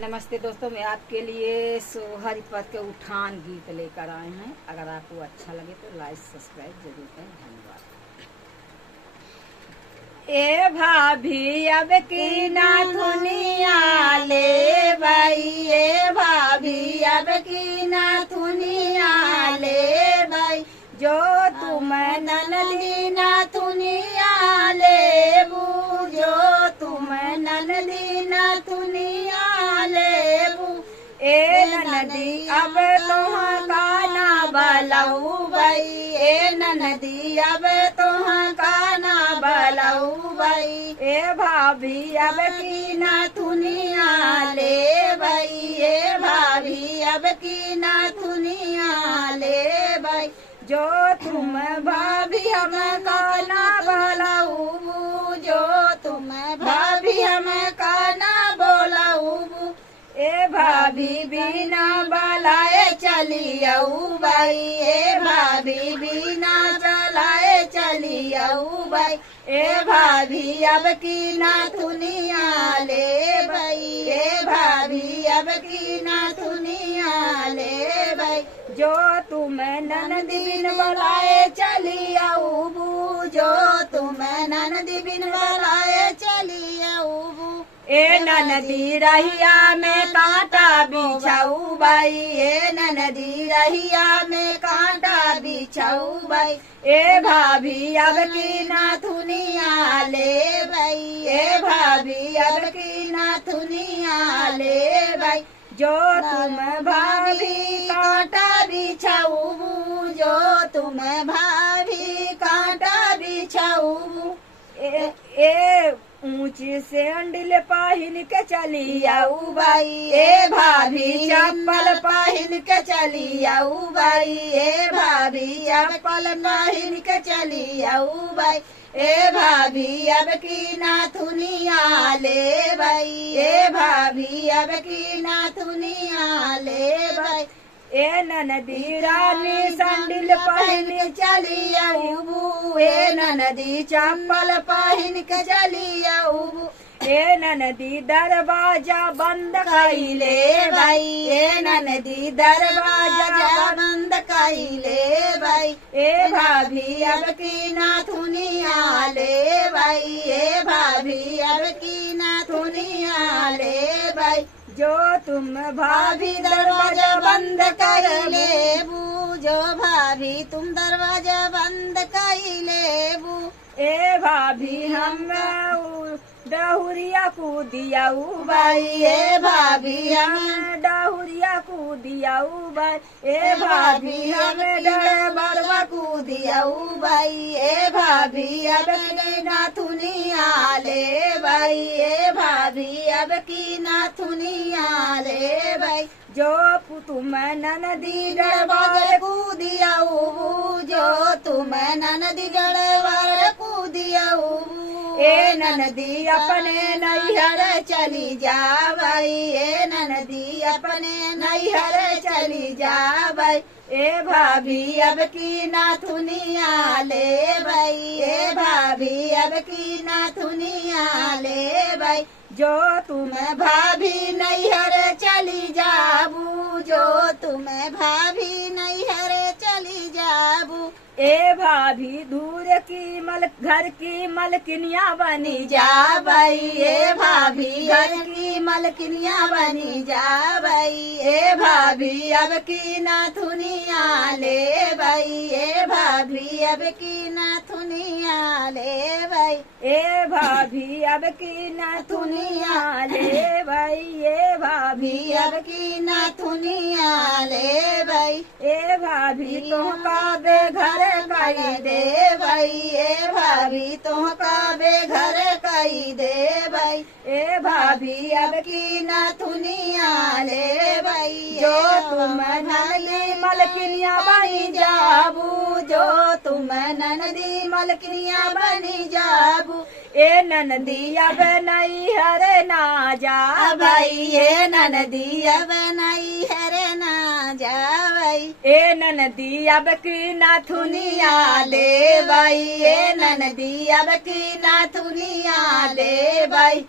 नमस्ते दोस्तों, मैं आपके लिए हरिपद के उठान गीत लेकर आए हैं। अगर आपको अच्छा लगे तो लाइक सब्सक्राइब जरूर करें। धन्यवाद। ए भाभी अब की ना दुनिया ले भाई, ए भाभी अब की ना दुनिया ले भाई, जो तुम ननदी ना दुनिया ले बू, जो तुम ननदी ना दुनिया ले बू। ए ननदी अब तुहका ना बलाऊ भाई, ए ननदी अब तुहका ना बलाऊ भाई, ए भाभी अब की ना दुनिया ले भाई, ए भाभी अब की ना दुनिया ले भाई, जो तुम भाभी हम काना बोलाऊ, जो तुम भाभी हम काना बोलाऊ। ए भाभी बिना बलाए चली आऊ भाई, ए भाभी बिना चलाए चली आऊ भाई, ए भाभी अब की ना दुनिया ले भाई, ए भाभी अब की ना दुनिया ले भाई, जो तुम ननदी बिन बलाए चली आऊ बू, जो तुम ननदी बिन बलाए चली आऊ बू। ए ननदी रहिया में कांटा बिछाऊ भाई, ए ननदी रहिया में कांटा बिछाऊ भाई, ए भाभी अब की ना दुनिया ले भाई, ए भाभी अब की ना दुनिया ले भाई, जो तुम भाभी कांटा बिछाऊ, जो तुम भाभी कांटा बिछाऊ। ए ऊंची सैंडल पहन के चली आऊ भाई, ए भाभी चप्पल पहन के चली आऊ भाई, ए भाभी चप्पल पहन के चली आऊ भाई, ए भाभी अब की ना दुनिया ले भाई, ए भाभी अब की ना दुनिया ले भाई, ए ननदी रानी सैंडल पहन के चली आऊ, ए ननदी चप्पल पहन के चली आऊ, ए ननदी दरवाजा बंद कइले भाई, ए ननदी दरवाजा बंद कइले भाई, ए भाभी अब की ना दुनिया ले भाई, ए भाभी अब की ना दुनिया ले भाई, जो तुम भाभी दरवाजा बंद कर ले बू, जो भाभी तुम दरवाजा बंद कर ले बू। ए भाभी हम डहुरिया कूदियाऊ भाई, ए भाभी हम डहुरिया कूदियाऊ भाई, ए भाभी हम डर बरवा कूदियाऊ भाई, ए भाभी अब की ना दुनिया ले भाई, ए भाभी अब की ना दुनिया ले भाई, जो तुम ननदी डरवार कूदियाऊ, जो तुम ननदी डरवार कूदियाऊ। ए ननदी अपने नैहर चली जा भाई, ए ननदी अपने नैहर चली जा भाई, ए भाभी अब की ना दुनिया ले भाई, ए भाभी अब की ना दुनिया ले भाई, जो तुम भाभी नैहर चली जाबू, जो तुम भाभी नैहर चली जाबू। ए भाभी दूर की घर की मलकिनिया बनी जा भाई, ए भाभी घर की मलकिनिया बनी जा भाई, ए भाभी अब की ना दुनिया ले भाई, ए भाभी अब की ना दुनिया ले भाई, ए भाभी अब की ना दुनिया ले भाई, ए भाभी अब की ना दुनिया ले भाई, ए भाभी तुमका बेघर कई दे भाई, ए भाभी तुमका बेघर कई दे भाई, ए भाभी अब की ना दुनिया ले भाई, जो तुम ननदी मलकिनिया बनी जाबू, जो तुम ननदी मलकिनिया बनी जाबू। ए ननदी अब नैहर ना जा भाई, ए ननदी अब नैहर ना जा भाई, ए ननदी अब की ना दुनिया ले भाई, ए ननदी अब की ना दुनिया ले भाई।